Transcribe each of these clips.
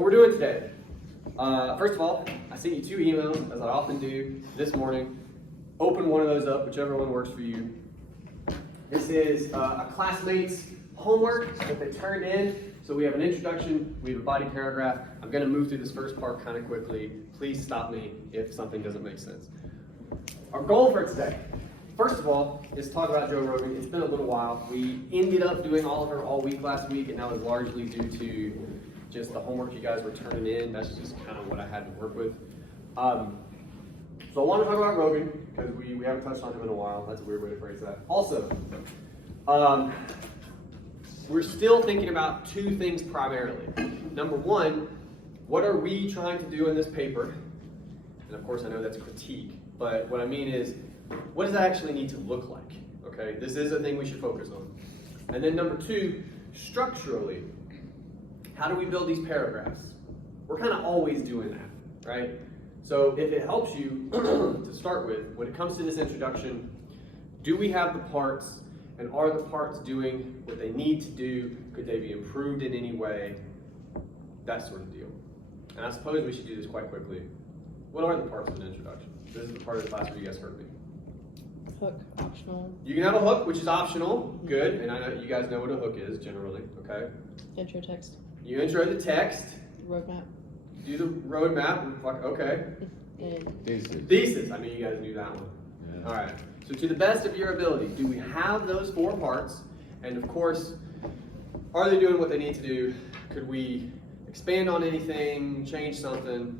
what we're doing today. First of all, I sent you 2 emails, as I often do, this morning. Open one of those up, whichever one works for you. This is a classmate's homework that they turned in. So we have an introduction, we have a body paragraph. I'm going to move through this first part kind of quickly. Please stop me if something doesn't make sense. Our goal for today, first of all, is to talk about Joe Rogan. It's been a little while. We ended up doing Oliver all week last week, and that was largely due to just the homework you guys were turning in. That's just kind of what I had to work with. So I want to talk about Rogan, because we haven't touched on him in a while. That's a weird way to phrase that. Also, we're still thinking about 2 things primarily. Number 1, what are we trying to do in this paper? And of course I know that's critique, but what I mean is, what does that actually need to look like? Okay, this is a thing we should focus on. And then number 2, structurally, how do we build these paragraphs? We're kind of always doing that, right? So if it helps you to start with, when it comes to this introduction, do we have the parts, and are the parts doing what they need to do? Could they be improved in any way? That sort of deal. And I suppose we should do this quite quickly. What are the parts of an introduction? This is the part of the class where you guys heard me. Hook, optional. You can have a hook, which is optional. Good. And I know you guys know what a hook is generally, okay? Intro text. You intro the text. Roadmap. Do the roadmap. Okay. And Thesis. I mean, you guys knew that one. Yeah. All right. So to the best of your ability, do we have those 4 parts? And of course, are they doing what they need to do? Could we expand on anything, change something?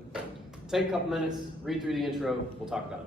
Take a couple minutes, read through the intro, we'll talk about it.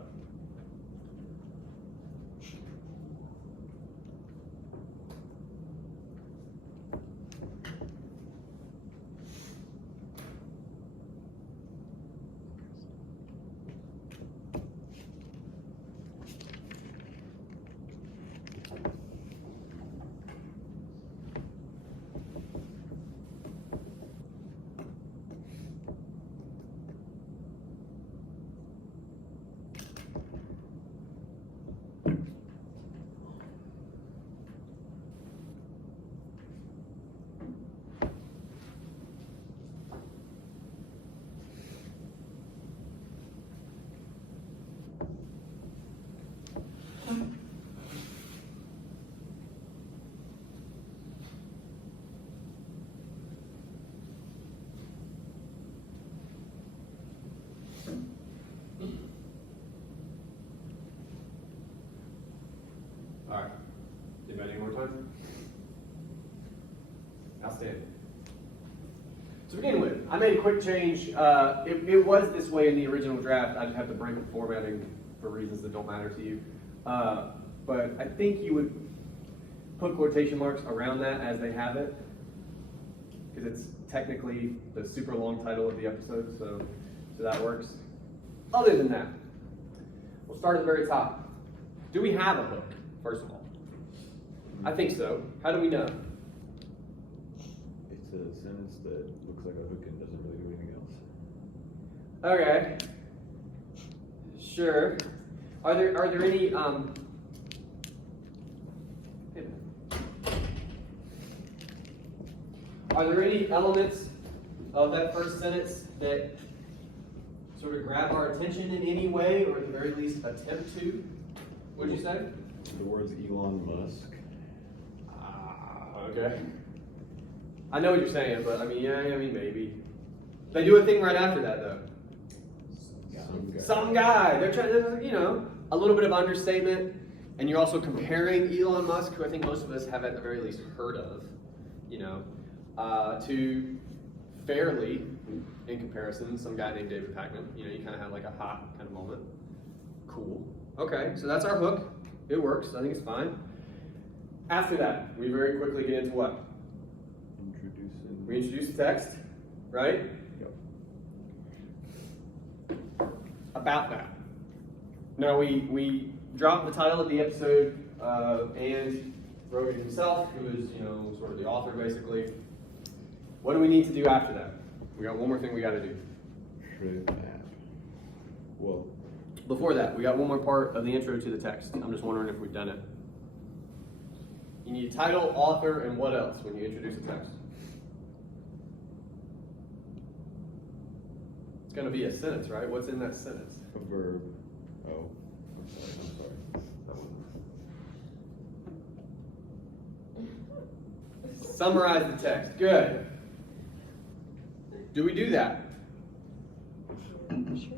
All right. Anybody any more time? Outstanding. To begin with, I made a quick change. It was this way in the original draft. I just have to break the formatting for reasons that don't matter to you. But I think you would put quotation marks around that as they have it, because it's technically the super long title of the episode, so that works. Other than that, we'll start at the very top. Do we have a hook, first of all? I think so. How do we know? It's a sentence that looks like a hook and doesn't really do anything else. Okay. Sure. Are there any are there any elements of that first sentence that sort of grab our attention in any way, or at the very least attempt to? Would you say? The words Elon Musk. Okay. I know what you're saying, but I mean maybe. They do a thing right after that though. Some guy. They're trying to, a little bit of understatement, and you're also comparing Elon Musk, who I think most of us have at the very least heard of, to fairly, in comparison, some guy named David Packman. You kind of have like a hot kind of moment. Cool. Okay, so that's our hook. It works. I think it's fine. After that, we very quickly get into what? We introduce the text, right? Yep. About that. Now we drop the title of the episode and Rogan himself, who is sort of the author basically. What do we need to do after that? We got one more thing we got to do. Well, before that, we got one more part of the intro to the text. I'm just wondering if we've done it. You need title, author, and what else when you introduce a text? It's going to be a sentence, right? What's in that sentence? A verb. Oh, I'm sorry. That one. Summarize the text. Good. Do we do that? Sure.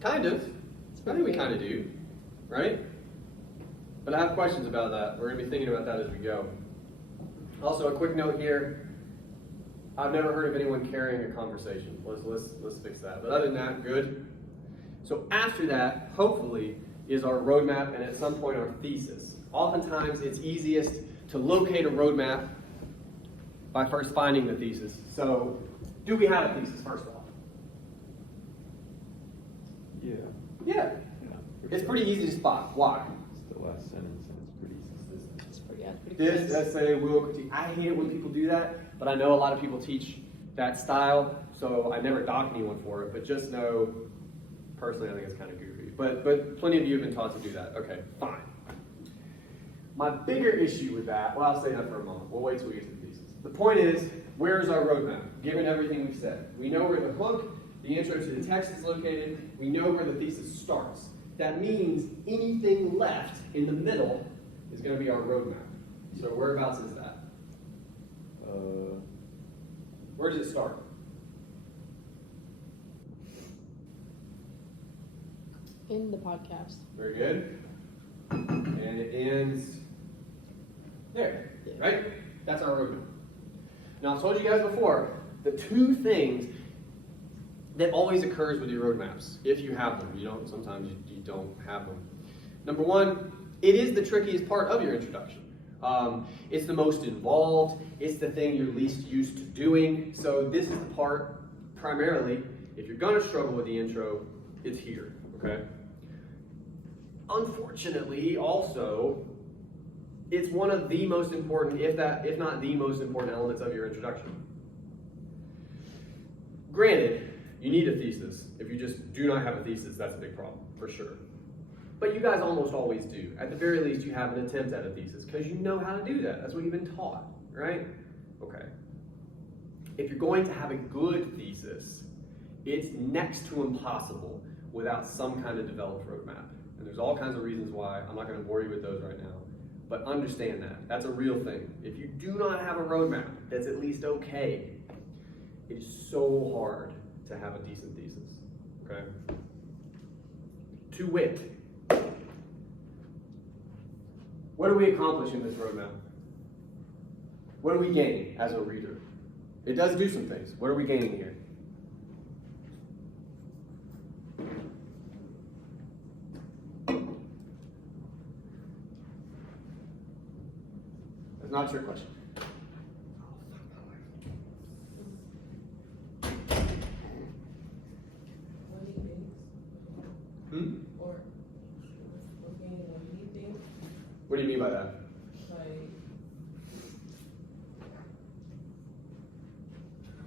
Kind of. I think we kind of do, right? But I have questions about that. We're going to be thinking about that as we go. Also, a quick note here. I've never heard of anyone carrying a conversation. Let's fix that. But other than that, good. So after that, hopefully, is our roadmap and at some point our thesis. Oftentimes, it's easiest to locate a roadmap by first finding the thesis. So, do we have a thesis first of all? Yeah. Yeah. It's pretty easy to spot. Why? It's the last sentence, and it's pretty consistent. It's pretty, yeah, it's pretty This close. essay will critique. I hate it when people do that, but I know a lot of people teach that style, so I never dock anyone for it. But just know, personally, I think it's kind of goofy. But plenty of you have been taught to do that. Okay, fine. My bigger issue with that, well, I'll say that for a moment. We'll wait till we get to the thesis. The point is, where's our roadmap, given everything we've said? We know where the hook, the intro to the text is located. We know where the thesis starts. That means anything left in the middle is going to be our roadmap. So whereabouts is that? Where does it start? In the podcast. Very good. And it ends there, right? That's our roadmap. Now, I've told you guys before, the two things that always occurs with your roadmaps, if you have them. You don't, sometimes you don't have them. Number one, it is the trickiest part of your introduction. It's the most involved. It's the thing you're least used to doing. So this is the part, primarily, if you're going to struggle with the intro, it's here, okay? Unfortunately, also, it's one of the most important, if not the most important elements of your introduction. Granted, you need a thesis. If you just do not have a thesis, that's a big problem, for sure. But you guys almost always do. At the very least, you have an attempt at a thesis, because you know how to do that. That's what you've been taught, right? Okay. If you're going to have a good thesis, it's next to impossible without some kind of developed roadmap. And there's all kinds of reasons why. I'm not going to bore you with those right now. But understand that. That's a real thing. If you do not have a roadmap that's at least okay, it is so hard to have a decent thesis. Okay? To wit, what do we accomplish in this roadmap? What do we gain as a reader? It does do some things. What are we gaining here? That's not a trick question. Or looking at anything What do you mean by that?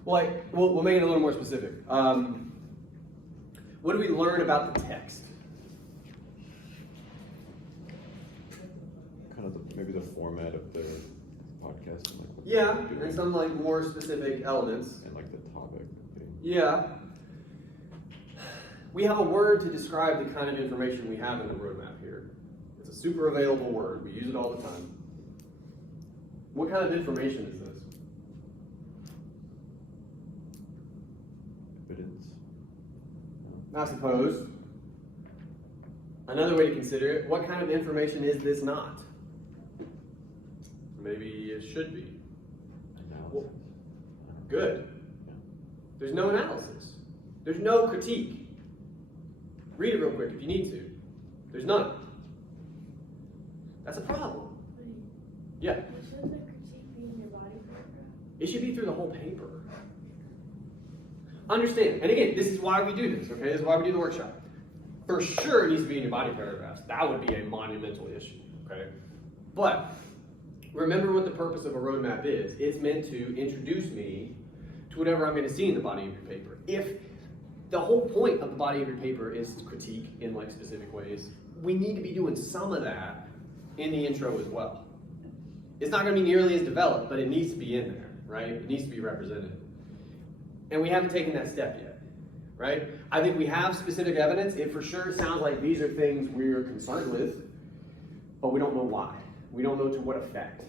like Well, we'll make it a little more specific. What do we learn about the text? Kind of maybe the format of the podcast and like Yeah, and some like more specific elements. and like the topic thing. Yeah. We have a word to describe the kind of information we have in the roadmap here. It's a super available word. We use it all the time. What kind of information is this? Evidence. I suppose. Another way to consider it, what kind of information is this not? Maybe it should be. Analysis. Good. There's no analysis. There's no critique. Read it real quick if you need to. There's none. That's a problem. Yeah. Shouldn't the critique be in your body paragraph? It should be through the whole paper. Understand, and again, this is why we do this, okay? This is why we do the workshop. For sure it needs to be in your body paragraphs. That would be a monumental issue, okay? But remember what the purpose of a roadmap is. It's meant to introduce me to whatever I'm going to see in the body of your paper. If the whole point of the body of your paper is to critique in like specific ways, we need to be doing some of that in the intro as well. It's not going to be nearly as developed, but it needs to be in there, right? It needs to be represented. And we haven't taken that step yet. right? I think we have specific evidence. It for sure sounds like these are things we're concerned with, but we don't know why. We don't know to what effect,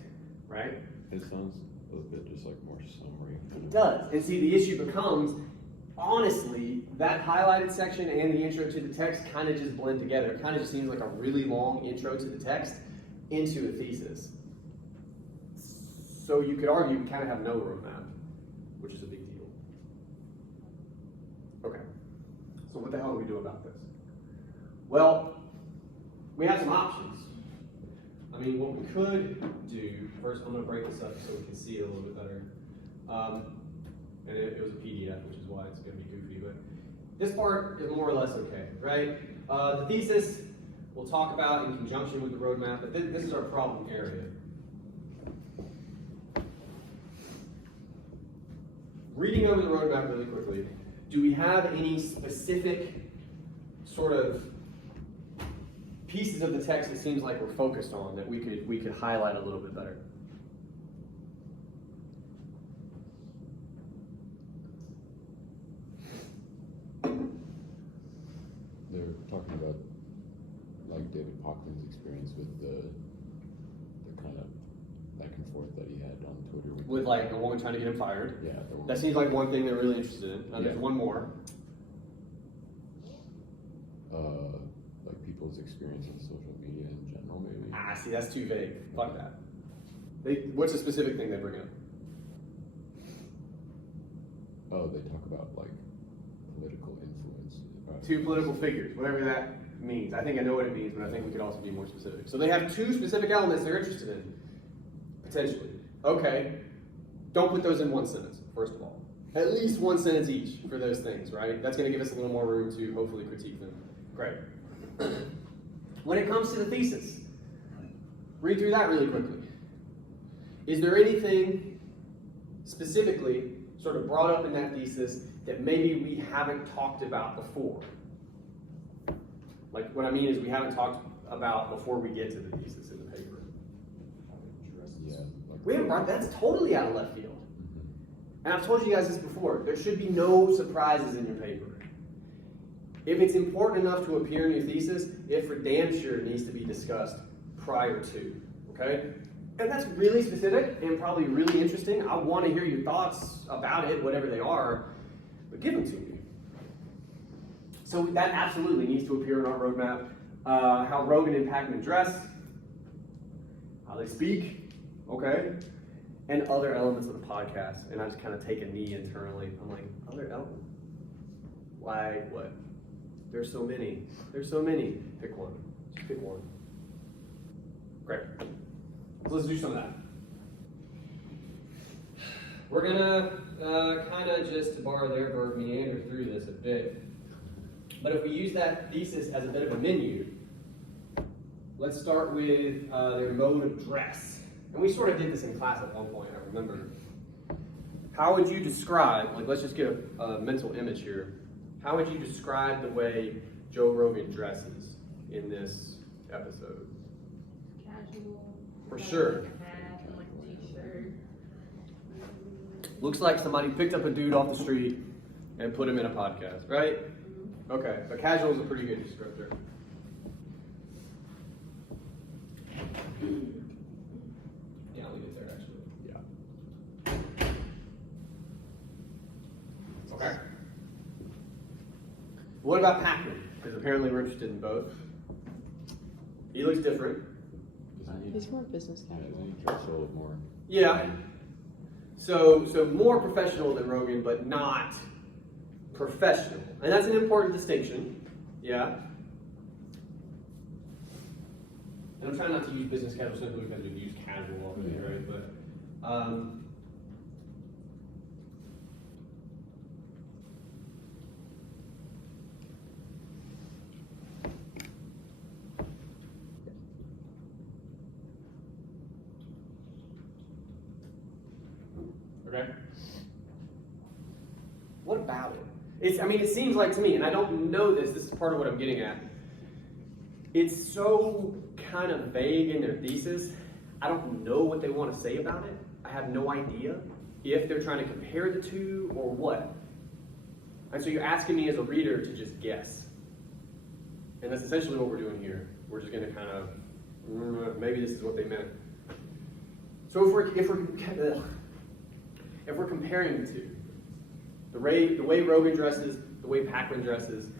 right? It sounds a bit just like more summary. It does. And see, the issue becomes, honestly, that highlighted section and the intro to the text kind of just blend together. It kind of just seems like a really long intro to the text into a thesis. So you could argue we kind of have no roadmap, which is a big deal. Okay, so what the hell do we do about this? Well, we have some options. I mean, what we could do, first I'm going to break this up so we can see it a little bit better. And it was a PDF, which is why it's going to be goofy, but this part is more or less okay, right? The thesis we'll talk about in conjunction with the roadmap, but this is our problem area. Reading over the roadmap really quickly, do we have any specific sort of pieces of the text it seems like we're focused on that we could highlight a little bit better? They're talking about like David Paucklin's experience with the kind of back and forth that he had on Twitter With like a woman trying to get him fired. yeah, the one. That seems like one thing they're really interested in. There's Yeah. one more. Like people's experience on social media in general, maybe. Ah, see, that's too vague. Fuck that. What's a specific thing they bring up? Oh, they talk about like political influence. Two political figures, whatever that means. I think I know what it means, but I think we could also be more specific. So they have two specific elements they're interested in, potentially. Okay, don't put those in one sentence, first of all. At least one sentence each for those things, right? That's going to give us a little more room to hopefully critique them. Great. When it comes to the thesis, read through that really quickly. Is there anything specifically sort of brought up in that thesis that maybe we haven't talked about before? Like, what I mean is we haven't talked about before we get to the thesis in the paper. Yeah. Like, We haven't brought, that's totally out of left field. And I've told you guys this before, there should be no surprises in your paper. If it's important enough to appear in your thesis, it for damn sure needs to be discussed prior to, okay? And that's really specific and probably really interesting. I want to hear your thoughts about it, whatever they are, but give them to me. So that absolutely needs to appear in our roadmap. How Rogan and Packman dress, how they speak, okay? And other elements of the podcast. And I just kind of take a knee internally. I'm like, other elements? Why, what? There's so many. There's so many. Pick one. Just pick one. Great. So let's do some of that. We're gonna kind of just, to borrow their verb, meander through this a bit. But if we use that thesis as a bit of a menu, let's start with their mode of dress. And we sort of did this in class at one point, I remember. How would you describe, like let's just get a mental image here. How would you describe the way Joe Rogan dresses in this episode? Casual. For sure. Like a hat and like a t-shirt. Looks like somebody picked up a dude off the street and put him in a podcast, right? Okay, but casual is a pretty good descriptor. Yeah, I'll leave it there actually. yeah. Okay. What about Packman? Because apparently we're interested in both. He looks different. Doesn't he? He's more business Yeah, casual. doesn't he dress a little more? Yeah. So more professional than Rogan, but not professional. And that's an important distinction. Yeah. And I'm trying not to use business casual simply because we've used casual already, right? But okay. What about it? It seems like to me, and I don't know this is part of what I'm getting at. It's so kind of vague in their thesis. I don't know what they want to say about it. I have no idea if they're trying to compare the two or what. And so you're asking me as a reader to just guess. And that's essentially what we're doing here. We're just going to kind of, maybe this is what they meant. So if we're comparing the two, the way Rogan dresses, the way Packman dresses,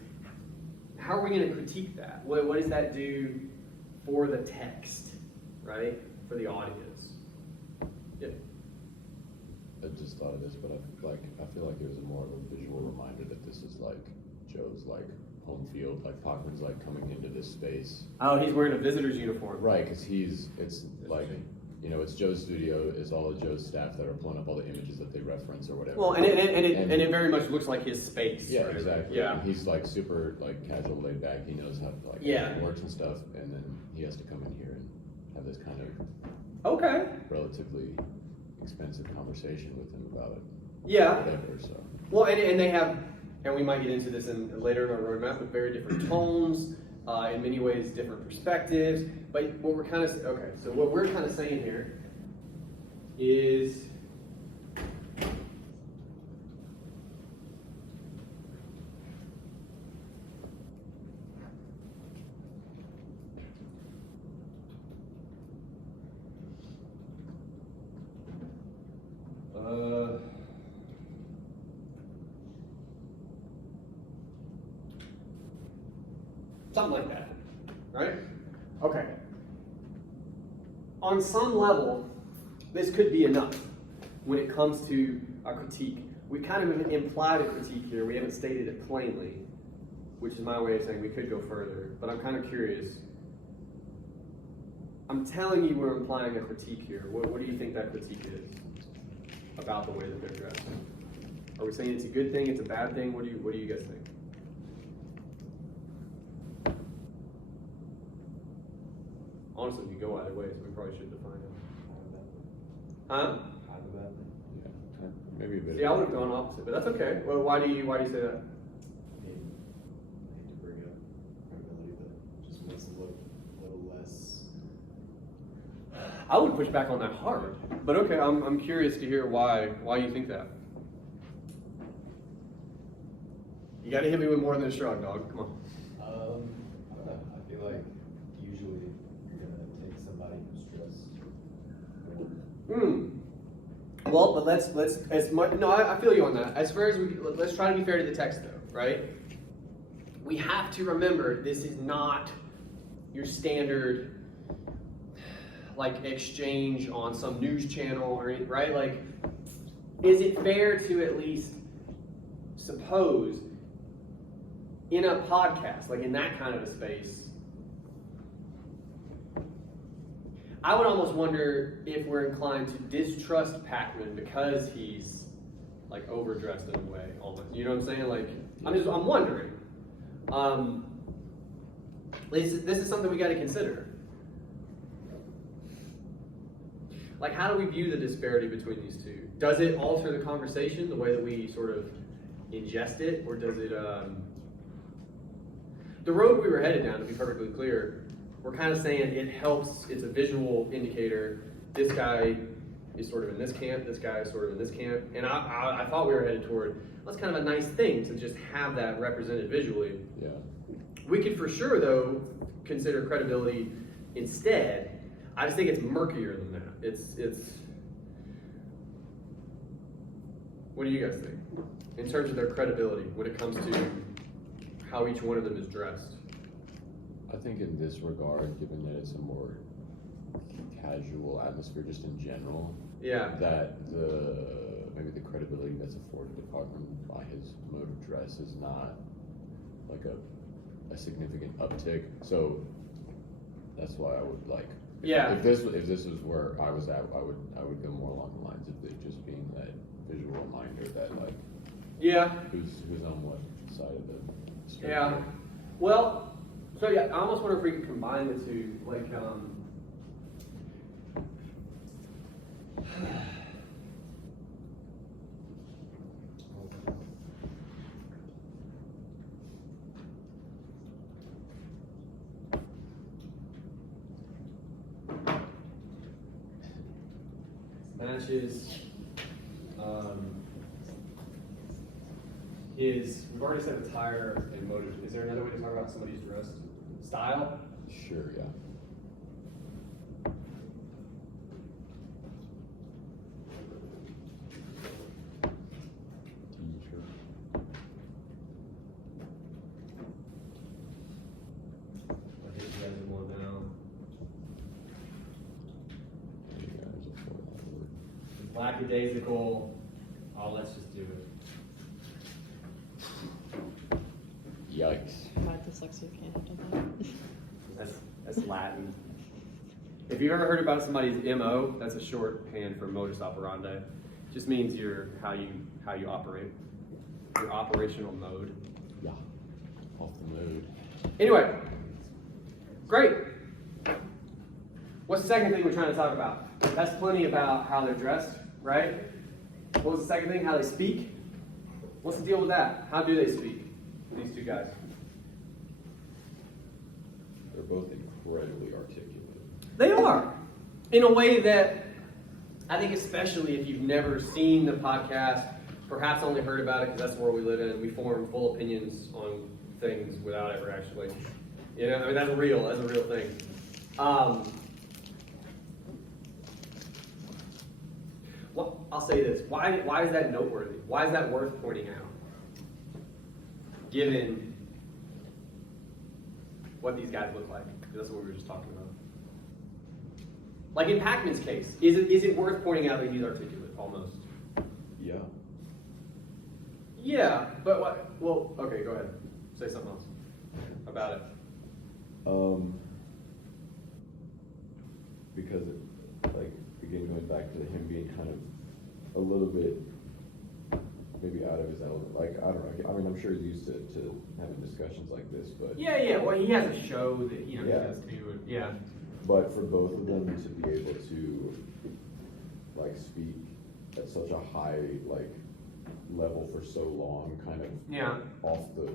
how are we going to critique that? What does that do for the text, right? For the audience? Yeah. I just thought of this, but I feel like it was more of a visual reminder that this is like Joe's like home field. Like Pachman's like coming into this space. Oh, he's wearing a visitor's uniform. Right, because it's like, you know, it's Joe's studio. It's all of Joe's staff that are pulling up all the images that they reference or whatever. Well, and it very much looks like his space. Yeah, right? exactly. Yeah. And he's like super like casual, laid back. He knows how like Yeah. it works and stuff, and then he has to come in here and have this kind of Okay. relatively expensive conversation with him about it. Yeah. Whatever. So. Well, and they have, and we might get into this later in our roadmap, with very different tones, in many ways different perspectives. But what we're kind of saying here is something like that, right? Okay. On some level, this could be enough when it comes to a critique. We kind of implied a critique here. We haven't stated it plainly, which is my way of saying we could go further, but I'm kind of curious. I'm telling you we're implying a critique here. What do you think that critique is about the way that they're dressed? Are we saying it's a good thing, it's a bad thing? What do you guys think? Honestly, we go either way, so we probably should define it. Huh? Yeah, maybe a bit. See, I would have gone opposite, but that's okay. Well, why do you say that? I hate to bring up credibility, but just makes it look a little less. I would push back on that hard, but okay, I'm curious to hear why you think that. You got to hit me with more than a shrug, dog. Come on. I don't know. I feel like usually you're gonna take somebody who's dressed. Well, but let's as much. No, I feel you on that. As far as let's try to be fair to the text, though, right? We have to remember this is not your standard like exchange on some news channel or anything, right? Like, is it fair to at least suppose in a podcast, like in that kind of a space? I would almost wonder if we're inclined to distrust Packman because he's like overdressed in a way, almost. You know what I'm saying? Like, I'm wondering. This is something we got to consider. Like, how do we view the disparity between these two? Does it alter the conversation, the way that we sort of ingest it, or does it? The road we were headed down, to be perfectly clear, we're kind of saying it helps, it's a visual indicator. This guy is sort of in this camp, this guy is sort of in this camp. And I thought we were headed toward, that's kind of a nice thing to just have that represented visually. Yeah. We could for sure, though, consider credibility instead. I just think it's murkier than that. It's. What do you guys think? In terms of their credibility when it comes to how each one of them is dressed? I think in this regard, given that it's a more casual atmosphere just in general, that maybe the credibility that's afforded to Pachman by his mode of dress is not like a significant uptick. So that's why I would like if this was where I was at, I would go more along the lines of it just being that visual reminder that like who's on what side of the street. Yeah. Well, so I almost wonder if we could combine the two, like matches we've already said attire and motive. Is there another way to talk about somebody's dress? Style? Sure, yeah. T-shirt. I think you guys are more now. Yeah, there's a four-letter word. Lackadaisical. Oh, let's just do it. Yikes. My dyslexia can't handle that. That's Latin. If you've ever heard about somebody's MO, that's a shorthand for modus operandi. Just means how you operate. Your operational mode. Yeah. Off the mode. Anyway, great. What's the second thing we're trying to talk about? That's plenty about how they're dressed, right? What was the second thing? How they speak? What's the deal with that? How do they speak? These two guys. They're both incredibly articulate. They are. In a way that I think, especially if you've never seen the podcast, perhaps only heard about it because that's the world we live in, we form full opinions on things without ever actually, I mean, that's a real thing. Well, I'll say this. Why is that noteworthy? Why is that worth pointing out? Given what these guys look like. That's what we were just talking about. Like in Pac-Man's case, is it worth pointing out that he's articulate almost? Yeah. Yeah, but what? Well, okay, go ahead. Say something else about it. Because again, going back to him being kind of a little bit maybe out of his element. Like, I don't know. I mean, I'm sure he's used to having discussions like this, but Yeah. Well, he has a show that he Yeah. has to do. Yeah. but for both of them to be able to speak at such a high level for so long, kind of Yeah. off the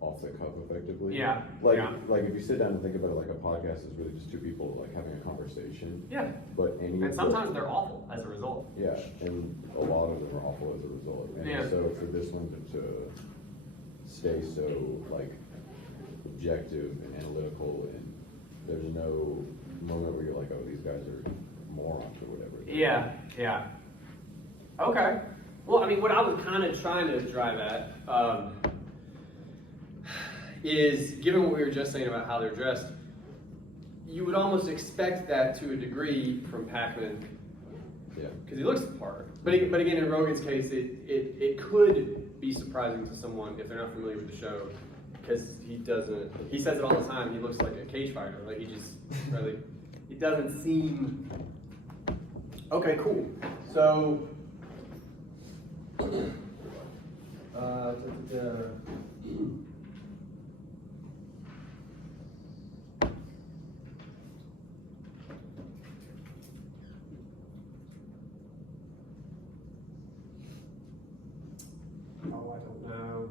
cuff effectively. Yeah. Like Yeah. if you sit down and think about it, like a podcast is really just two people having a conversation. Yeah. But And sometimes they're awful as a result. yeah, and a lot of them are awful as a result. And Yeah. so for this one to stay so objective and analytical, and there's no moment where you're like, oh, these guys are morons or whatever. Yeah. Okay. Well, I mean, what I was kind of trying to drive at is, given what we were just saying about how they're dressed, you would almost expect that to a degree from Pac-Man. Yeah. Because he looks the part. But again, in Rogan's case, it could be surprising to someone if they're not familiar with the show, because he says it all the time, he looks like a cage fighter. Like, he just really, it doesn't seem, okay, cool. So, oh, I don't know.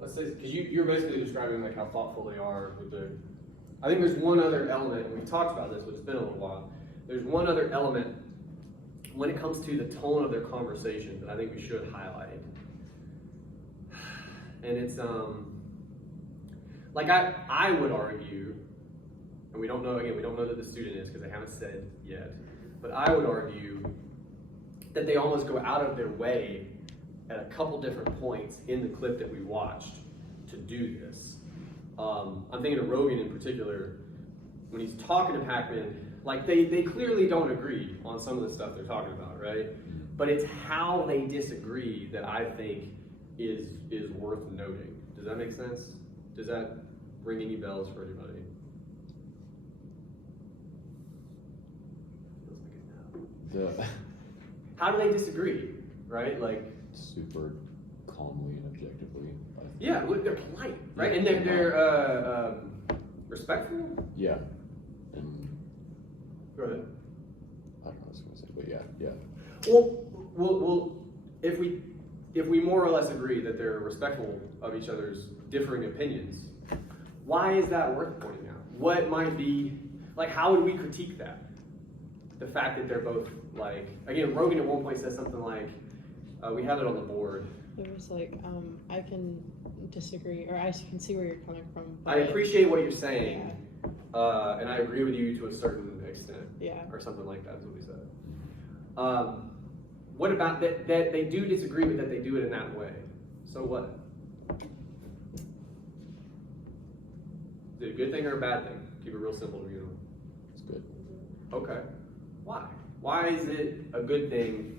Let's say, because you're basically describing how thoughtful they are with the. I think there's one other element, and we talked about this, but it's been a little while. There's one other element when it comes to the tone of their conversation that I think we should highlight. And it's I would argue, and we don't know that the student is because they haven't said yet, but I would argue that they almost go out of their way at a couple different points in the clip that we watched to do this. I'm thinking of Rogan in particular, when he's talking to Pac-Man, they clearly don't agree on some of the stuff they're talking about, right? But it's how they disagree that I think is worth noting. Does that make sense? Does that ring any bells for anybody? Feels like it now. How do they disagree, right? Super calmly and objectively. Yeah, they're polite, right? And they're respectful. Yeah, and Go ahead. I what I was gonna say, but yeah. Well, if we more or less agree that they're respectful of each other's differing opinions, why is that worth pointing out? What might be, like, how would we critique that? The fact that they're both, like, again, Rogan at one point says something like, we have it on the board. It was like, I can disagree, or I can see where you're coming from. I appreciate what you're saying, and I agree with you to a certain extent. Yeah. Or something like that is what we said. What about that they do disagree, but that they do it in that way? So what? Is it a good thing or a bad thing? Keep it real simple to begin with. It's good. Okay. Why? Why is it a good thing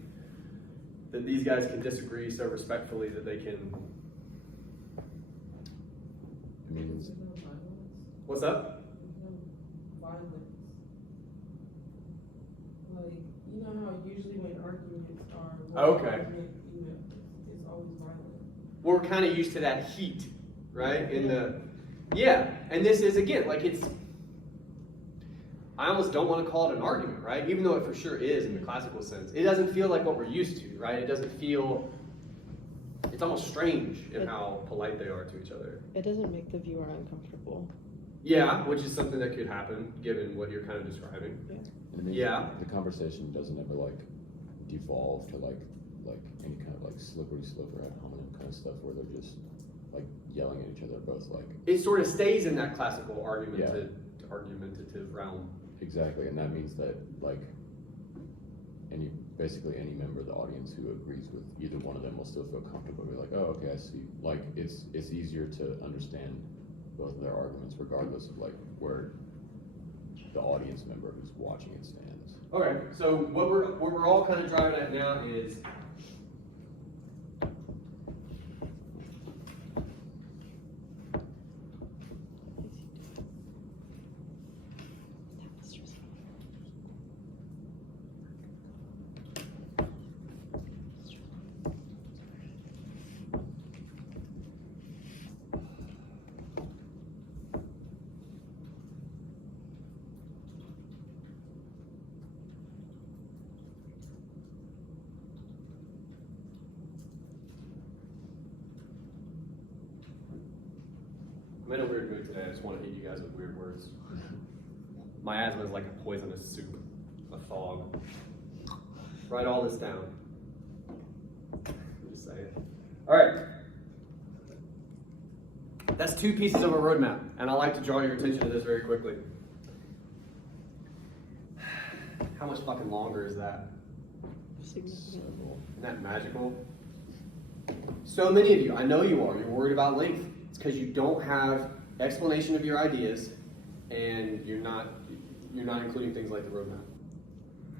that these guys can disagree so respectfully that they can? I mean, There's no violence. What's up? There's no violence. Like, you know how usually when arguments are, Okay. it's always violent. We're kind of used to that heat, right? Yeah, and this is, again, like, it's, I almost don't want to call it an argument, right? Even though it for sure is in the classical sense. It doesn't feel like what we're used to, right? It doesn't feel, it's almost strange in how polite they are to each other. It doesn't make the viewer uncomfortable. Yeah, which is something that could happen given what you're kind of describing. Yeah. The conversation doesn't ever like devolve to like any kind of like slippery slope or ad hominem kind of stuff where they're just like yelling at each other, both like. It sort of stays in that classical argumentative realm. Exactly, and that means that like basically any member of the audience who agrees with either one of them will still feel comfortable. Be like, oh, okay, I see. Like it's easier to understand both of their arguments regardless of like where the audience member who's watching it stands. Okay, so what we're all kind of driving at now is I'm in a weird mood today. I just want to hit you guys with weird words. My asthma is like a poisonous soup, a fog. Write all this down. I'm just saying. All right. That's 2 pieces of a roadmap, and I like to draw your attention to this very quickly. How much fucking longer is that? Significant. Isn't that magical? So many of you, I know you are, you're worried about length. It's because you don't have explanation of your ideas, and you're not including things like the roadmap.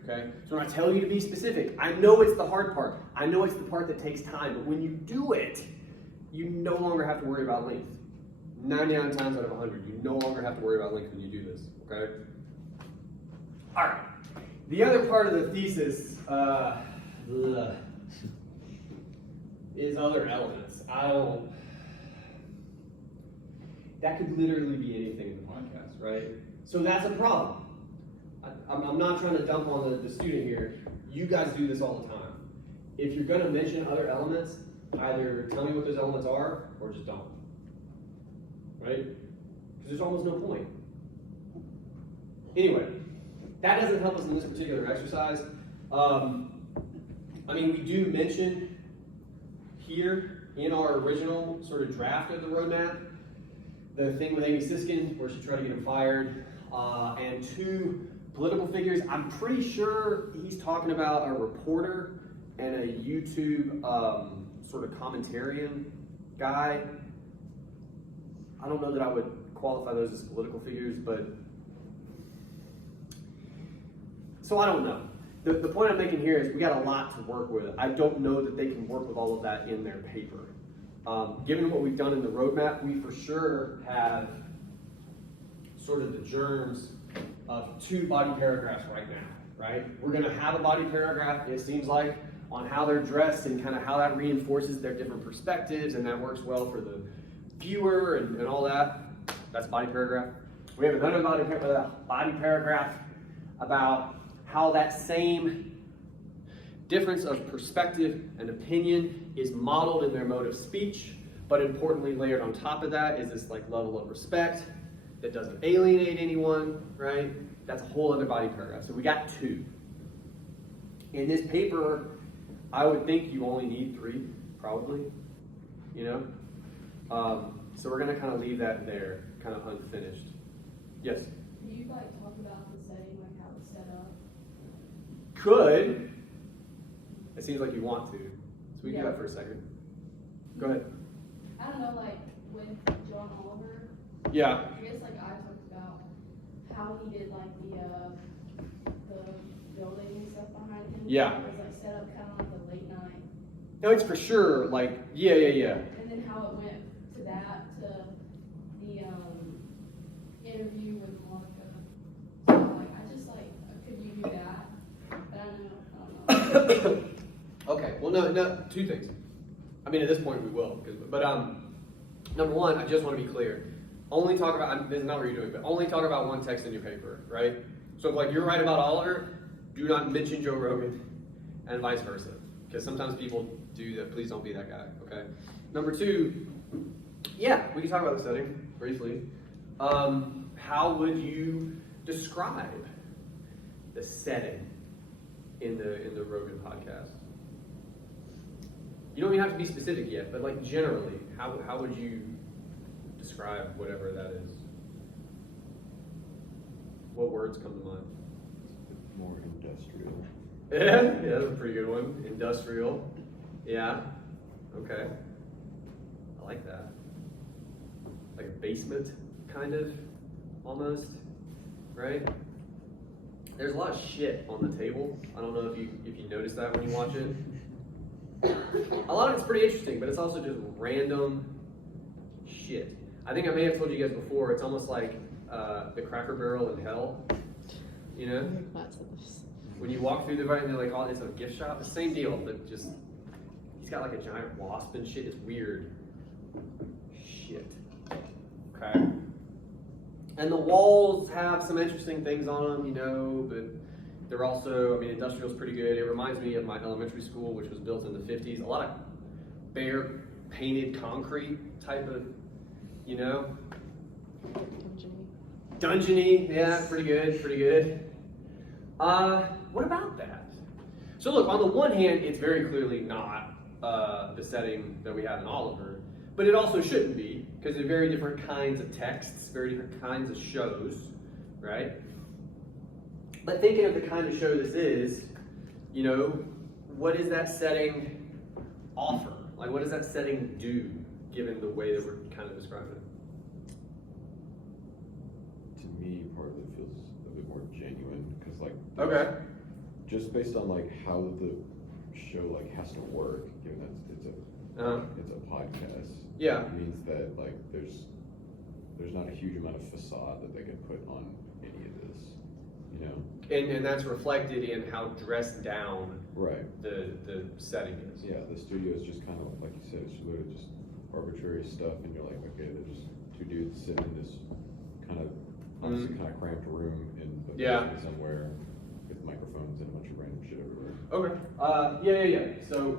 Okay? So when I tell you to be specific, I know it's the hard part. I know it's the part that takes time, but when you do it, you no longer have to worry about length. 99 times out of 100, you no longer have to worry about length when you do this. Okay? All right. The other part of the thesis is other elements. That could literally be anything in the podcast, right? So that's a problem. I'm not trying to dump on the student here. You guys do this all the time. If you're going to mention other elements, either tell me what those elements are or just don't. Right? Because there's almost no point. Anyway, that doesn't help us in this particular exercise. I mean, we do mention here in our original sort of draft of the roadmap the thing with Amy Siskin where she tried to get him fired, and 2 political figures. I'm pretty sure he's talking about a reporter and a YouTube sort of commentarian guy. I don't know that I would qualify those as political figures, but so I don't know. The point I'm making here is we got a lot to work with. I don't know that they can work with all of that in their paper. Given what we've done in the roadmap, we for sure have sort of the germs of 2 body paragraphs right now, right? We're gonna have a body paragraph, it seems like, on how they're dressed and kind of how that reinforces their different perspectives, and that works well for the viewer and all that. That's body paragraph. We have another body paragraph about how that same difference of perspective and opinion is modeled in their mode of speech, but importantly layered on top of that is this like level of respect that doesn't alienate anyone, right? That's a whole other body paragraph. So we got 2. In this paper, I would think you only need 3, probably, you know? So we're gonna kind of leave that there, kind of unfinished. Yes? Do you like talk about the setting, like how it's set up? Could. It seems like you want to. So we can do Yeah. that for a second. Go ahead. I don't know, like with John Oliver, Yeah. I guess like I talked about how he did like the building and stuff behind him. Yeah. It was like set up kind of like a late night. No, it's for sure like, yeah. And then how it went to that, to the interview with Monica. So like, I just like, could you do that? But I don't know. Okay, well, no, 2 things. I mean, at this point we will, but number one, I just want to be clear. Only talk about, this is not what you're doing, but only talk about one text in your paper, right? So if like you're right about Oliver, do not mention Joe Rogan, and vice versa. Because sometimes people do that, please don't be that guy, okay? Number 2, yeah, we can talk about the setting briefly. How would you describe the setting in the Rogan podcast? You don't even have to be specific yet, but like generally, how would you describe whatever that is? What words come to mind? More industrial. Yeah, that's a pretty good one. Industrial. Yeah. Okay. I like that. Like a basement, kind of, almost, right? There's a lot of shit on the table. I don't know if you notice that when you watch it. A lot of it's pretty interesting, but it's also just random shit. I think I may have told you guys before, it's almost like the Cracker Barrel in hell, you know? When you walk through the right and they're like, oh, it's a gift shop, the same deal, but just, he's got like a giant wasp and shit, it's weird. Shit. Okay. And the walls have some interesting things on them, you know, but they're also, I mean, industrial's pretty good. It reminds me of my elementary school, which was built in the 50s. A lot of bare painted concrete type of, you know. Dungeony, yeah, pretty good. What about that? So look, on the one hand, it's very clearly not the setting that we have in Oliver, but it also shouldn't be, because they're very different kinds of texts, very different kinds of shows, right? But thinking of the kind of show this is, you know, what does that setting offer? Like, what does that setting do, given the way that we're kind of describing it? To me, part of it feels a bit more genuine, because like, Okay. just based on like how the show like has to work, given that it's a podcast. Yeah. It means that like there's not a huge amount of facade that they can put on any of this, you know. And that's reflected in how dressed down Right. the setting is. Yeah, the studio is just kind of like you said, it's literally just arbitrary stuff, and you're like, okay, they're just 2 dudes sitting in this kind of honestly kind of cramped room in the basement somewhere with microphones and a bunch of random shit everywhere. Okay. Yeah. So.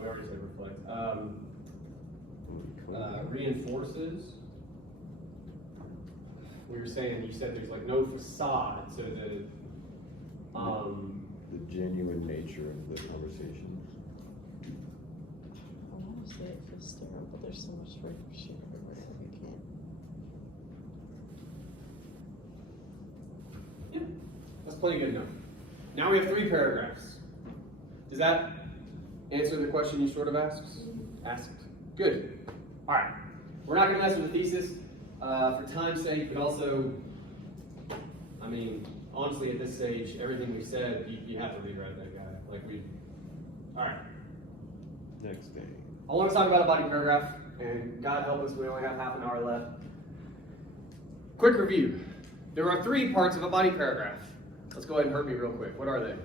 We already said reflect. Reinforces. We were saying, you said there's like no facade, so the genuine nature of the conversation. I want to say it feels sterile, but there's so much random shit everywhere that we can't. plenty good enough. Now we have 3 paragraphs. Does that answer the question you sort of asked? Good. All right. We're not going to mess with the thesis for time's sake, but also, I mean, honestly, at this stage, everything we said, you have to rewrite that guy. All right. Next day. I want to talk about a body paragraph, and God help us, we only have half an hour left. Quick review. There are 3 parts of a body paragraph. Let's go ahead and hurt me real quick. What are they?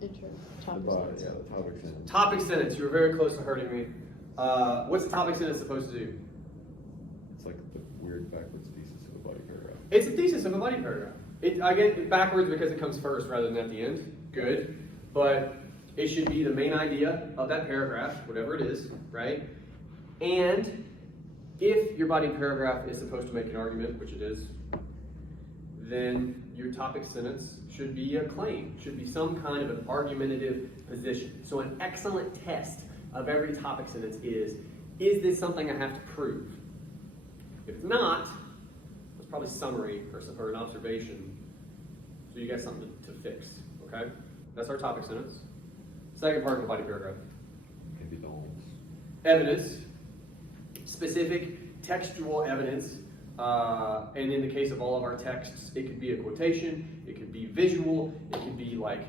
Intro, The topic body, sentence. yeah, the topic sentence. Topic sentence. You were very close to hurting me. What's the topic sentence supposed to do? It's like the weird backwards thesis of a body paragraph. It's a thesis of a body paragraph. I get it backwards because it comes first rather than at the end. Good. But it should be the main idea of that paragraph, whatever it is, right? And if your body paragraph is supposed to make an argument, which it is, then your topic sentence should be a claim, should be some kind of an argumentative position. So an excellent test of every topic sentence is this something I have to prove? If it's not, it's probably summary or an observation. So you got something to fix, okay? That's our topic sentence. Second part of the body paragraph. Maybe the holes. Evidence, specific textual evidence, and in the case of all of our texts, it could be a quotation, it could be visual, it could be like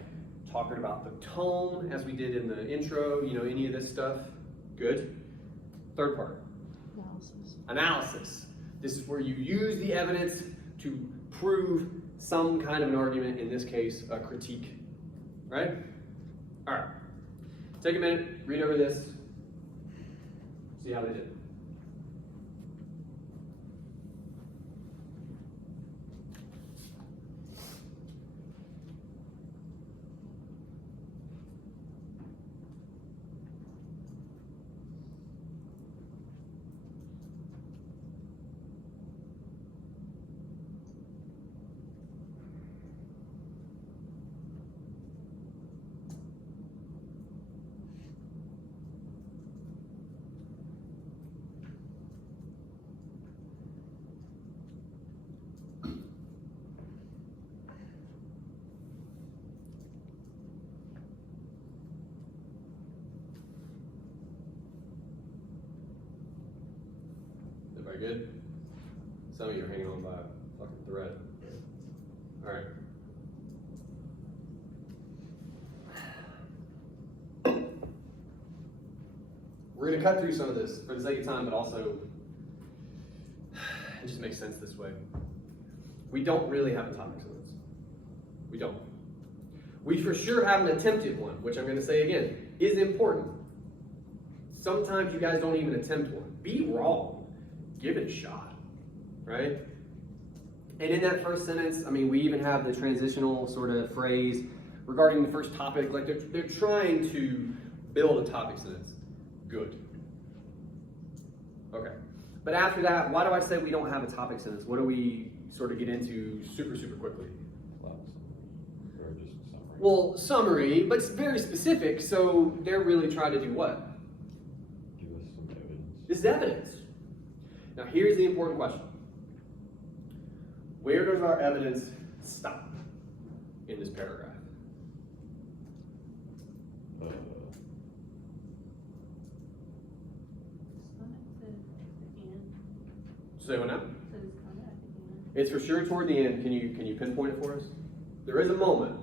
talking about the tone as we did in the intro, any of this stuff. Good. Third part. Analysis. This is where you use the evidence to prove some kind of an argument, in this case, a critique. Right? All right. Take a minute, read over this, see how they did. Everybody good? Some of you are hanging on by a fucking thread. All right. We're going to cut through some of this for the sake of time, but also it just makes sense this way. We don't really have a topic sentence. We don't. We for sure have an attempted one, which I'm going to say again, is important. Sometimes you guys don't even attempt one. Be wrong. Give it a shot, right? And in that first sentence, I mean, we even have the transitional sort of phrase regarding the first topic. Like they're trying to build a topic sentence. Good. Okay. But after that, why do I say we don't have a topic sentence? What do we sort of get into super, super quickly? Or just summary. Well, summary, but it's very specific. So they're really trying to do what? Give us some evidence. This is evidence. Now here's the important question. Where does our evidence stop in this paragraph? Say what now? It's for sure toward the end. Can you pinpoint it for us? There is a moment.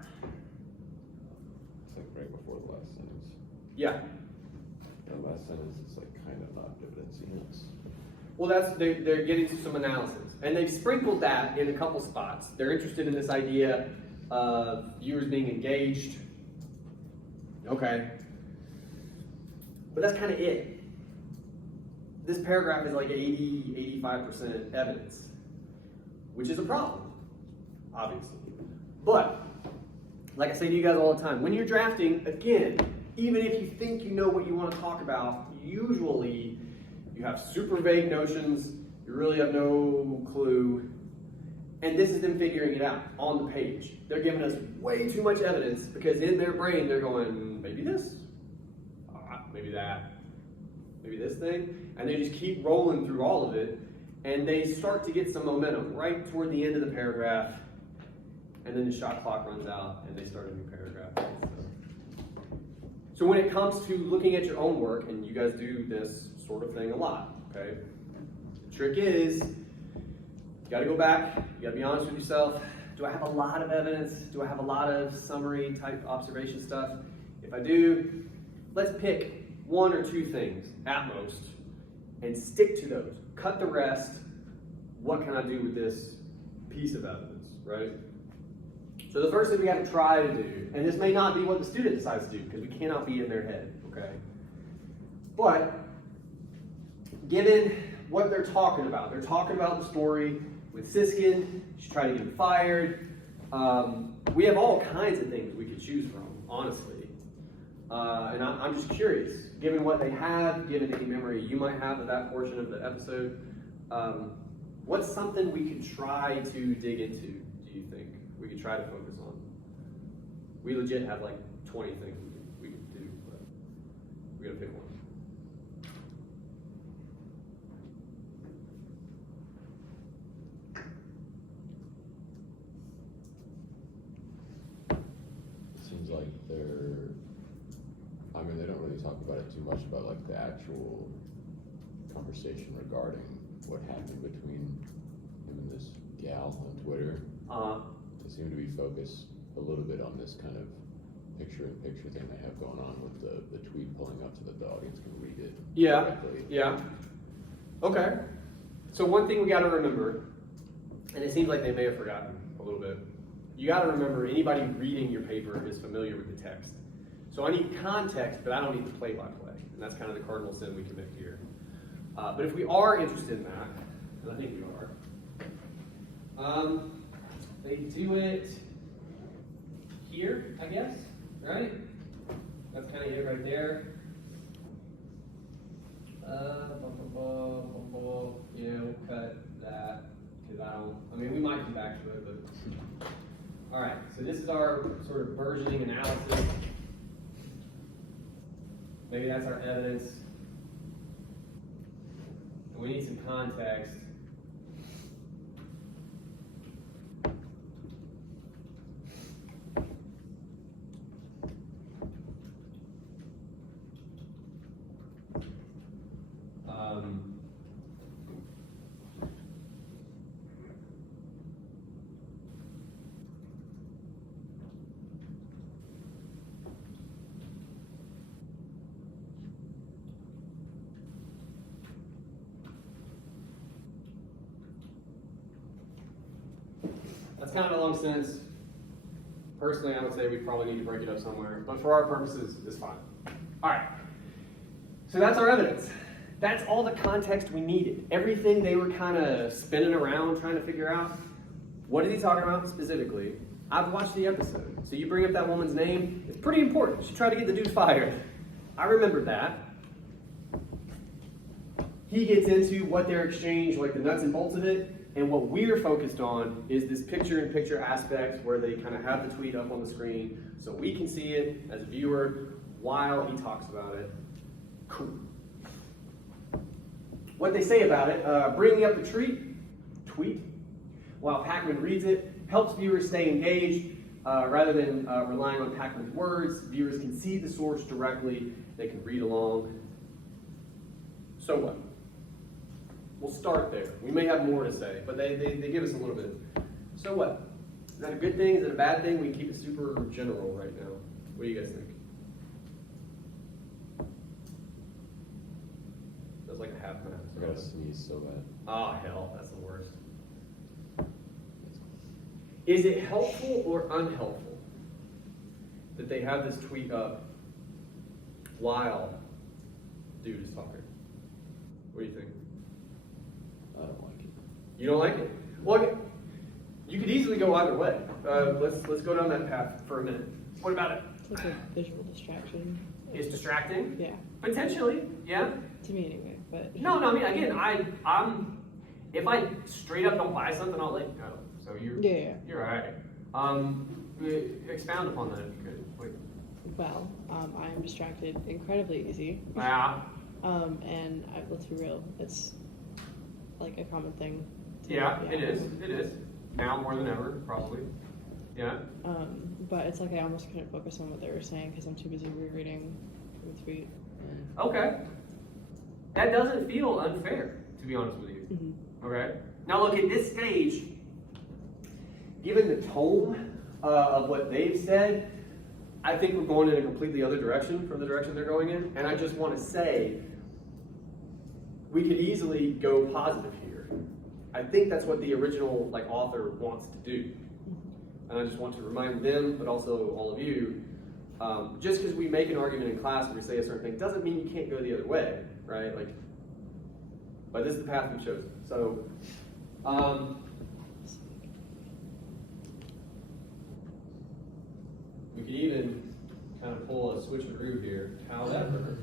It's like right before the last sentence. Yeah. The last sentence is like kind of not evidencing us. Well, they're getting to some analysis, and they've sprinkled that in a couple spots. They're interested in this idea of viewers being engaged. Okay, but that's kind of it. This paragraph is like 85% evidence, which is a problem, obviously. But like I say to you guys all the time, when you're drafting, again, even if you think you know what you want to talk about, usually you have super vague notions, you really have no clue, and this is them figuring it out on the page. They're giving us way too much evidence because in their brain they're going, maybe this, maybe that, maybe this thing, and they just keep rolling through all of it, and they start to get some momentum right toward the end of the paragraph, and then the shot clock runs out, and they start a new paragraph. So when it comes to looking at your own work, and you guys do this sort of thing a lot, okay? The trick is, you gotta go back, you gotta be honest with yourself. Do I have a lot of evidence? Do I have a lot of summary type observation stuff? If I do, let's pick 1 or 2 things at most and stick to those. Cut the rest. What can I do with this piece of evidence, right? So the first thing we have to try to do, and this may not be what the student decides to do because we cannot be in their head, okay? But given what they're talking about the story with Siskin, she tried to get him fired. We have all kinds of things we could choose from, honestly. And I'm just curious, given what they have, given any memory you might have of that portion of the episode, what's something we could try to dig into, do you think? We could try to focus on. We legit have like 20 things we could do, but we gotta pick one. It seems like they don't really talk about it too much about like the actual conversation regarding what happened between him and this gal on Twitter. They seem to be focused a little bit on this kind of picture-in-picture thing they have going on with the tweet pulling up so that the audience can read it correctly. Yeah. Okay. So one thing we got to remember, and it seems like they may have forgotten a little bit, you got to remember anybody reading your paper is familiar with the text. So I need context, but I don't need the play-by-play. And that's kind of the cardinal sin we commit here. But if we are interested in that, and I think we are, they do it here, I guess, right? That's kind of it right there. Yeah, we'll cut that, because we might come back to it, but. All right, so this is our sort of versioning analysis. Maybe that's our evidence. And we need some context. That's kind of a long sentence. Personally, I would say we probably need to break it up somewhere, but for our purposes, it's fine. All right, so that's our evidence. That's all the context we needed. Everything they were kind of spinning around trying to figure out. What is he talking about specifically? I've watched the episode. So you bring up that woman's name, it's pretty important. She tried to get the dude fired. I remember that. He gets into what their exchange, like the nuts and bolts of it, and what we're focused on is this picture-in-picture aspect where they kind of have the tweet up on the screen so we can see it as a viewer while he talks about it. Cool. What they say about it, bringing up the tweet, while Packman reads it, helps viewers stay engaged rather than relying on Packman's words. Viewers can see the source directly, they can read along. So what? We'll start there. We may have more to say, but they give us a little bit. So what? Is that a good thing? Is it a bad thing? We can keep it super general right now. What do you guys think? That's like a half minute. I gotta sneeze so bad. Oh, hell, that's the worst. Is it helpful or unhelpful that they have this tweet up while dude is talking? What do you think? I don't like it. You don't like it? Well, you could easily go either way. Let's go down that path for a minute. What about it? It's like a visual distraction. It's distracting? Yeah. Potentially, yeah. To me anyway, but. No, I mean, again, I'm if I straight up don't buy something, I'll let you know. So you're all right. Expound upon that if you could. Wait. Well, I am distracted incredibly easy. Yeah. And let's be real, it's like a common thing. Yeah, it is. It is. Now more than ever, probably. Yeah. But it's like I almost couldn't focus on what they were saying because I'm too busy rereading the tweet. Okay. That doesn't feel unfair, to be honest with you. Mm-hmm. Okay. Now look, at this stage, given the tone of what they've said, I think we're going in a completely other direction from the direction they're going in. And I just want to say, we could easily go positive here. I think that's what the original author wants to do. And I just want to remind them, but also all of you, just because we make an argument in class where we say a certain thing doesn't mean you can't go the other way, right? But this is the path we've chosen. So, we could even kind of pull a switcheroo here. However,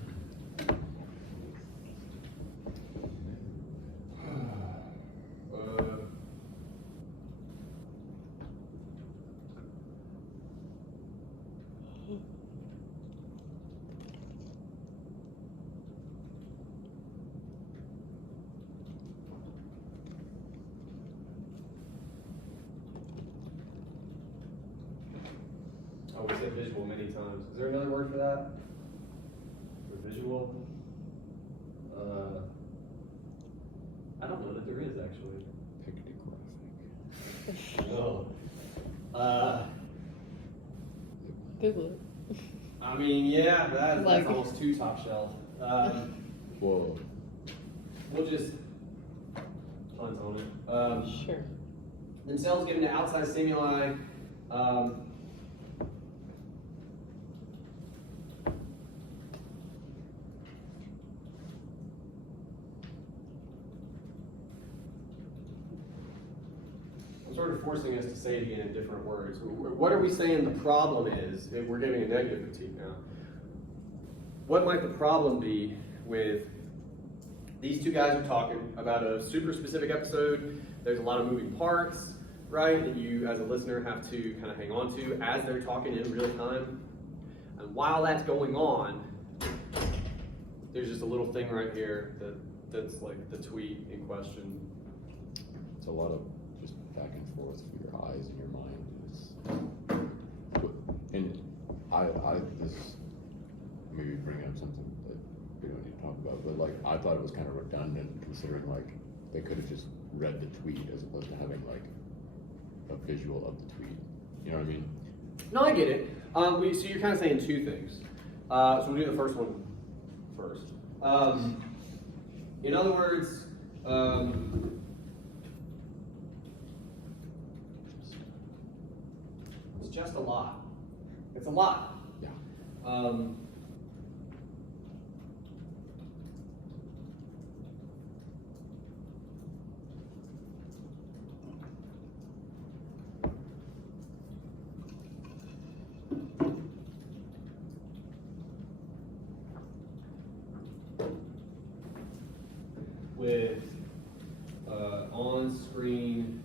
oh, we said visual many times. Is there another word for that? For visual? I don't know that there is actually. Pictographic. Oh. Google it. I mean, yeah, that's Like- almost too top shelf. Whoa. We'll just punt on it. Sure. Themselves given to outside stimuli. I'm sort of forcing us to say it again in different words. What are we saying the problem is? If we're giving a negative critique now. What might the problem be with these two guys are talking about a super specific episode? There's a lot of moving parts, right, that you as a listener have to kind of hang on to as they're talking in real time. And while that's going on, there's just a little thing right here that's like the tweet in question. It's a lot of just back and forth for your eyes and your mind. And this maybe bring up something that we don't need to talk about, but I thought it was kind of redundant considering they could have just read the tweet as opposed to having a visual of the tweet. You know what I mean? No, I get it. So you're kind of saying two things. So we'll do the first one first. In other words, it's just a lot. It's a lot. Yeah. With on-screen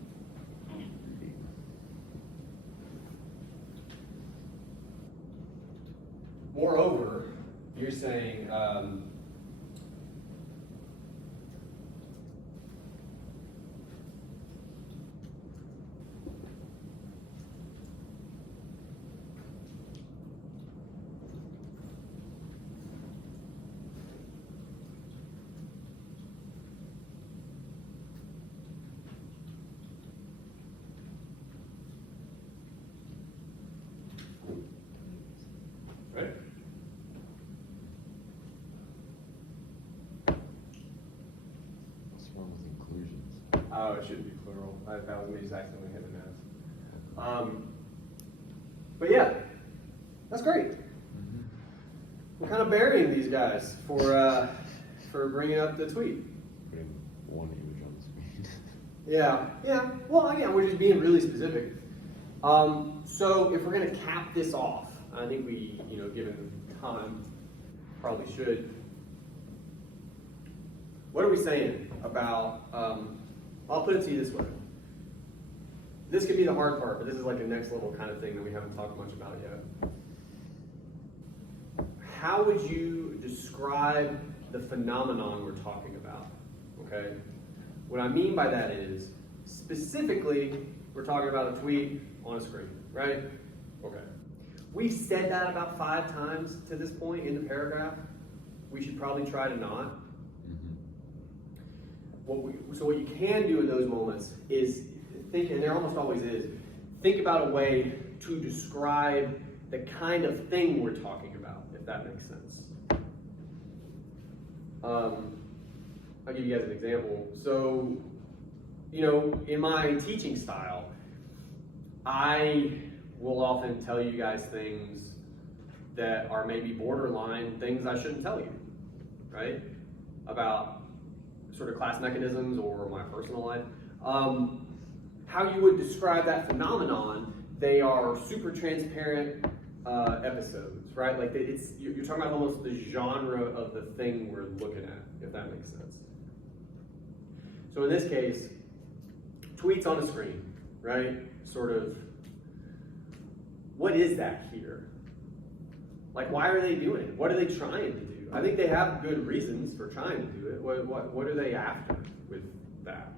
moreover, you're saying right? What's wrong with inclusions? Oh, it should be plural. That was me just accidentally hitting an S. But yeah, that's great. We're kind of burying these guys for bringing up the tweet. Putting one image on the screen. Yeah. Well, again, we're just being really specific. So if we're going to cap this off, I think we, given time, probably should. What are we saying about? I'll put it to you this way. This could be the hard part, but this is like a next level kind of thing that we haven't talked much about yet. How would you describe the phenomenon we're talking about? Okay? What I mean by that is, specifically, We're talking about a tweet on a screen, right? Okay. We've said that about 5 times to this point in the paragraph. We should probably try to not. So what you can do in those moments is think, and there almost always is, think about a way to describe the kind of thing we're talking about, if that makes sense. I'll give you guys an example. So, in my teaching style, I will often tell you guys things that are maybe borderline things I shouldn't tell you, right? About sort of class mechanisms or my personal life. How you would describe that phenomenon, they are super transparent episodes, right? Like you're talking about almost the genre of the thing we're looking at, if that makes sense. So in this case, tweets on a screen, right? Sort of, what is that here? Like, why are they doing it? What are they trying to do? I think they have good reasons for trying to do it. What are they after with that?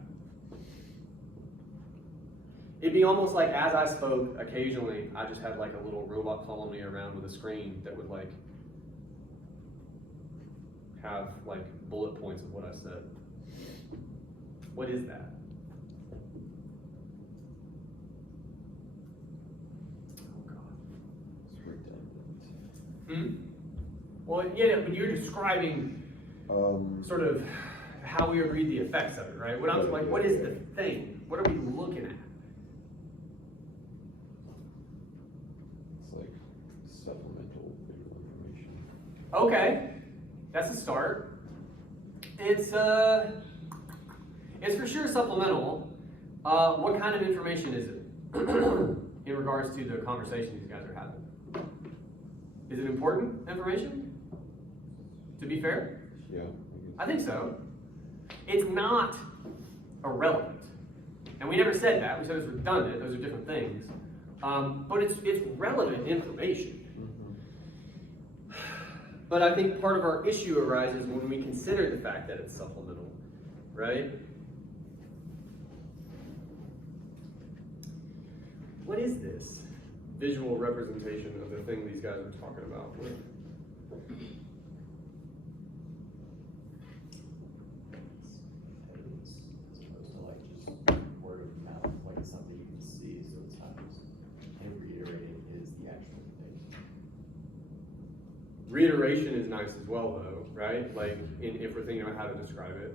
It'd be almost like as I spoke, occasionally, I just had like a little robot following me around with a screen that would like have like bullet points of what I said. What is that? Oh God. It's redundant. Well, yeah, but you're describing sort of how we would read the effects of it, right? What I'm like, what is the thing? What are we looking at? It's like supplemental visual information. Okay, that's a start. It's for sure supplemental. What kind of information is it in regards to the conversation these guys are having? Is it important information? To be fair? Yeah. I think so. It's not irrelevant. And we never said that. We said it's redundant. Those are different things. But it's relevant information. But I think part of our issue arises when we consider the fact that it's supplemental, right? What is this visual representation of the thing these guys are talking about? Evidence, as opposed to like just word of mouth, like it's something you can see, so it's not just him reiterating is the actual thing. Reiteration is nice as well, though, right? Like, if we're thinking about how to describe it.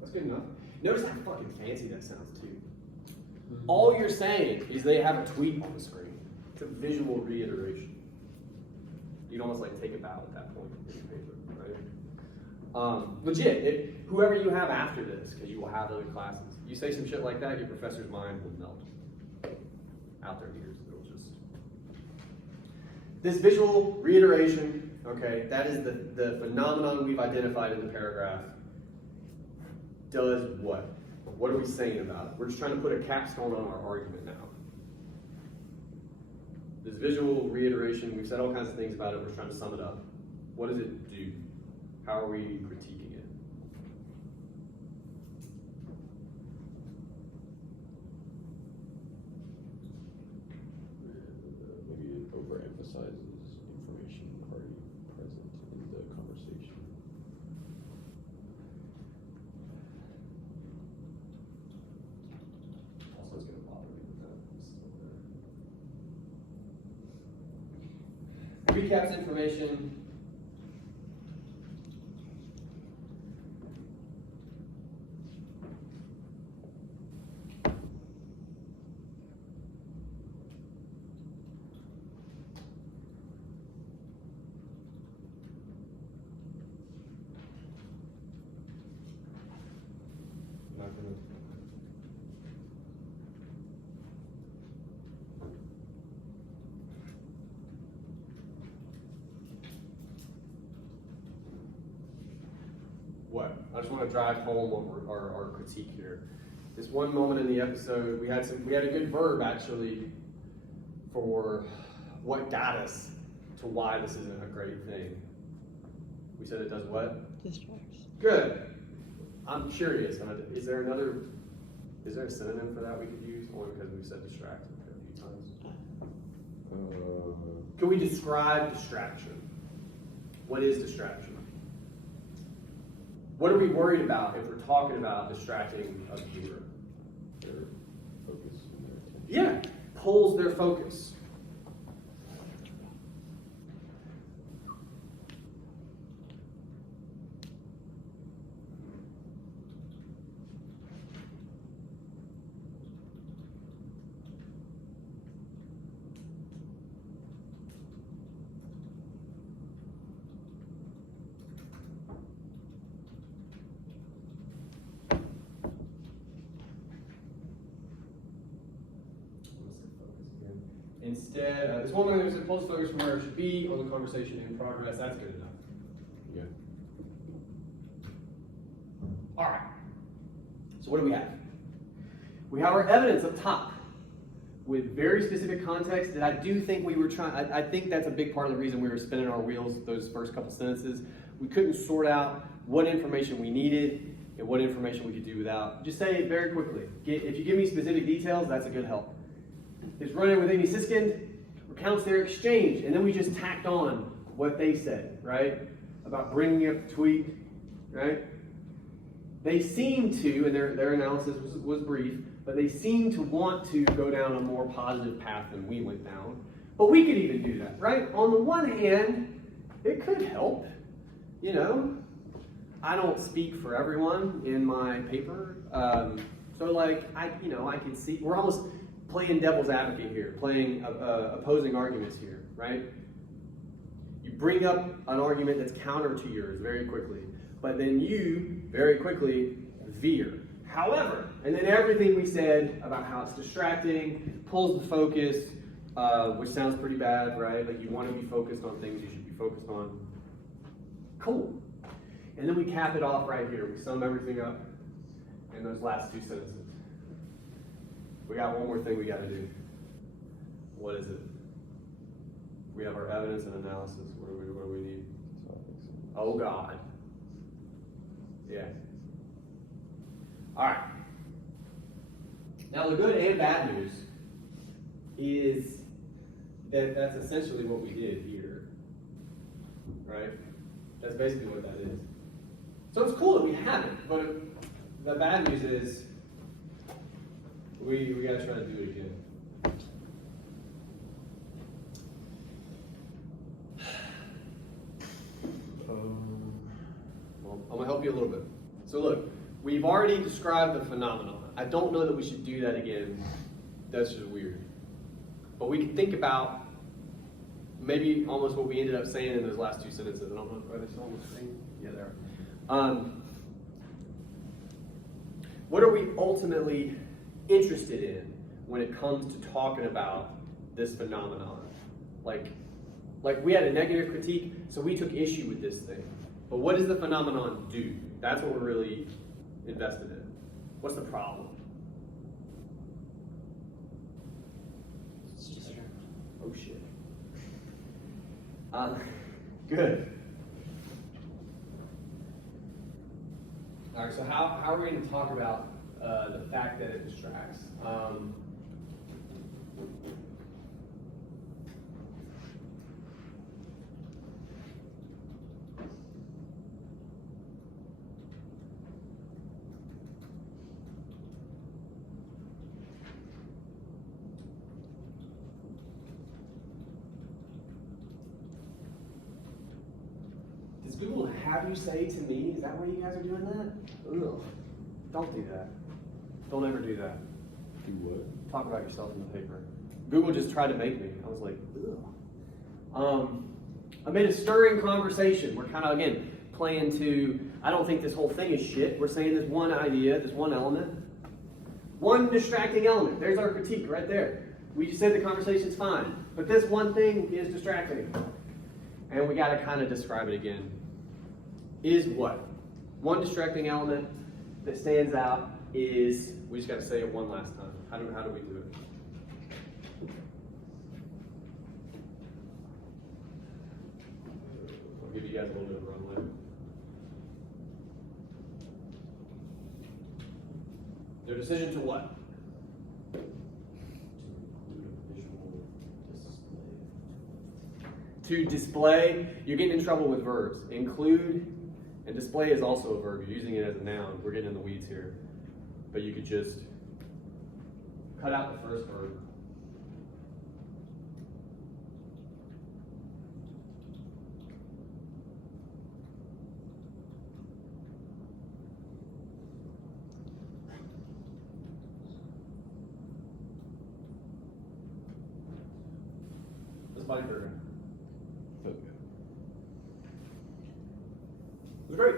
That's good enough. Notice how fucking fancy that sounds, too. All you're saying is they have a tweet on the screen. It's a visual reiteration. You'd almost like take a bow at that point in your paper, right? Legit, whoever you have after this, because you will have other classes, you say some shit like that, your professor's mind will melt out their ears. It'll just. This visual reiteration, okay, that is the phenomenon we've identified in the paragraph. Does what? What are we saying about it? We're just trying to put a capstone on our argument now. This visual reiteration, we've said all kinds of things about it, we're trying to sum it up. What does it do? How are we critiquing it? Maybe it overemphasizes information already present in the conversation. Also, it's gonna bother me with that. It's still there. Recaps information. Not gonna. What? I just want to drive home our critique here. this one moment in the episode, we had a good verb actually for what got us to why this isn't a great thing. We said it does what? Distracts. Good. I'm curious. Is there a synonym for that we could use? Only because we've said distract a few times. Can we describe distraction? What is distraction? What are we worried about if we're talking about distracting a viewer? Their focus and their attention. Yeah, pulls their focus. Instead, this one line is pulls focus from where it should be on the conversation in progress. That's good enough. Yeah. All right. So what do we have? We have our evidence up top with very specific context that I do think we were trying. I think that's a big part of the reason we were spinning our wheels those first couple sentences. We couldn't sort out what information we needed and what information we could do without. Just say it very quickly. If you give me specific details, that's a good help. Is running with Amy Siskind, recounts their exchange, and then we just tacked on what they said, right? About bringing up the tweet, right? They seem to, and their analysis was brief, but they seem to want to go down a more positive path than we went down. But we could even do that, right? On the one hand, it could help, you know. I don't speak for everyone in my paper, so like I can see we're almost playing devil's advocate here, playing opposing arguments here, right? You bring up an argument that's counter to yours very quickly, but then you very quickly veer. However, and then everything we said about how it's distracting, pulls the focus, which sounds pretty bad, right? Like you want to be focused on things you should be focused on. Cool. And then we cap it off right here. We sum everything up in those last two sentences. We got one more thing we got to do. What is it? We have our evidence and analysis. What do we need? Oh God. Yeah. All right. Now the good and bad news is that that's essentially what we did here, right? That's basically what that is. So it's cool that we have it, but the bad news is we got to try to do it again. Well, I'm going to help you a little bit. So look, we've already described the phenomenon. I don't know that we should do that again. That's just weird. But we can think about maybe almost what we ended up saying in those last two sentences. I don't know, are they still on the screen? Yeah, they are. What are we ultimately interested in when it comes to talking about this phenomenon? Like we had a negative critique, so we took issue with this thing. But what does the phenomenon do? That's what we're really invested in. What's the problem? Oh shit. Good. All right, so how are we going to talk about the fact that it distracts? Does Google have you say to me, is that why you guys are doing that? Ugh. Don't do that. Don't ever do that. Do what? Talk about yourself in the paper. Google just tried to make me. I was like, ugh. Amid a stirring conversation, we're kind of, again, playing to, I don't think this whole thing is shit. We're saying this one idea, this one element. One distracting element. There's our critique right there. We just said the conversation's fine. But this one thing is distracting. And we got to kind of describe it again. Is what? One distracting element that stands out is, we just got to say it one last time. How do we do it? I'll give you guys a little bit of runway. Their decision to what? To display, you're getting in trouble with verbs. Include and display is also a verb. You're using it as a noun. We're getting in the weeds here. But you could just cut out the first verb. This body paragraph. It was great.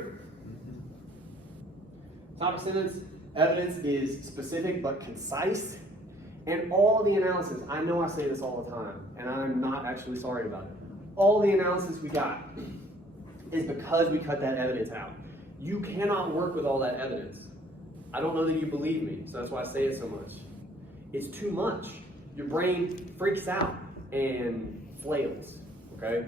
Topic sentence, evidence is specific but concise. And all the analysis, I know I say this all the time, and I'm not actually sorry about it. All the analysis we got is because we cut that evidence out. You cannot work with all that evidence. I don't know that you believe me, so that's why I say it so much. It's too much. Your brain freaks out and flails, okay?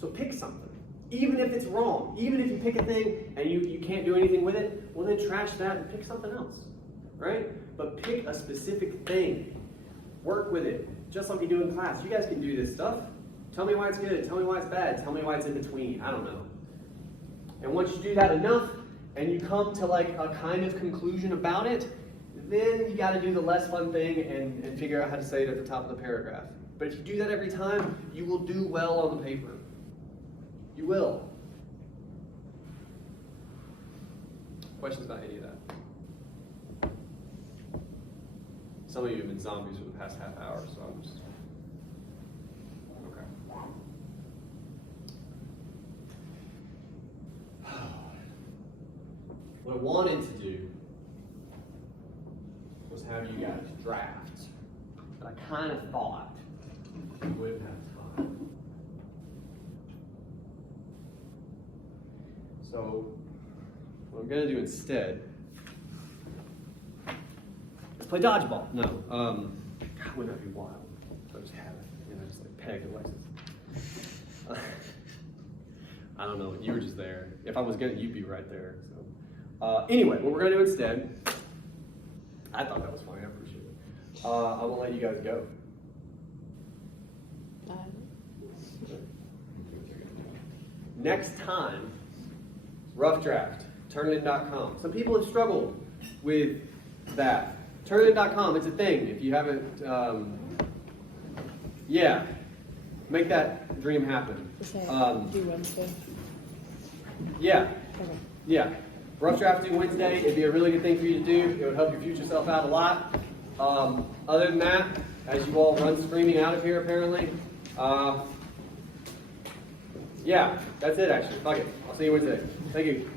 So pick something. Even if it's wrong, even if you pick a thing and you can't do anything with it, well then trash that and pick something else, right? But pick a specific thing. Work with it, just like you do in class. You guys can do this stuff. Tell me why it's good, tell me why it's bad, tell me why it's in between, I don't know. And once you do that enough and you come to like a kind of conclusion about it, then you gotta do the less fun thing and figure out how to say it at the top of the paragraph. But if you do that every time, you will do well on the paper. You will. Questions about any of that? Some of you have been zombies for the past half hour, so I'm just... Okay. What I wanted to do was have you guys draft, but I kind of thought we wouldn't have time. So, what I'm going to do instead is play dodgeball. No, God, wouldn't that be wild? I just have it, just like peg Alexis. I don't know, you were just there. If I was going to, you'd be right there. So, anyway, what we're going to do instead, I thought that was funny, I appreciate it. I will let you guys go. Next time, rough draft, turnitin.com. Some people have struggled with that. Turnitin.com, it's a thing. If you haven't, yeah, make that dream happen. Do Wednesday. Yeah, Okay. yeah. Rough draft due Wednesday. It'd be a really good thing for you to do. It would help your future self out a lot. Other than that, as you all run screaming out of here, apparently, yeah, that's it actually. Fuck it. I'll see you Wednesday. Thank you.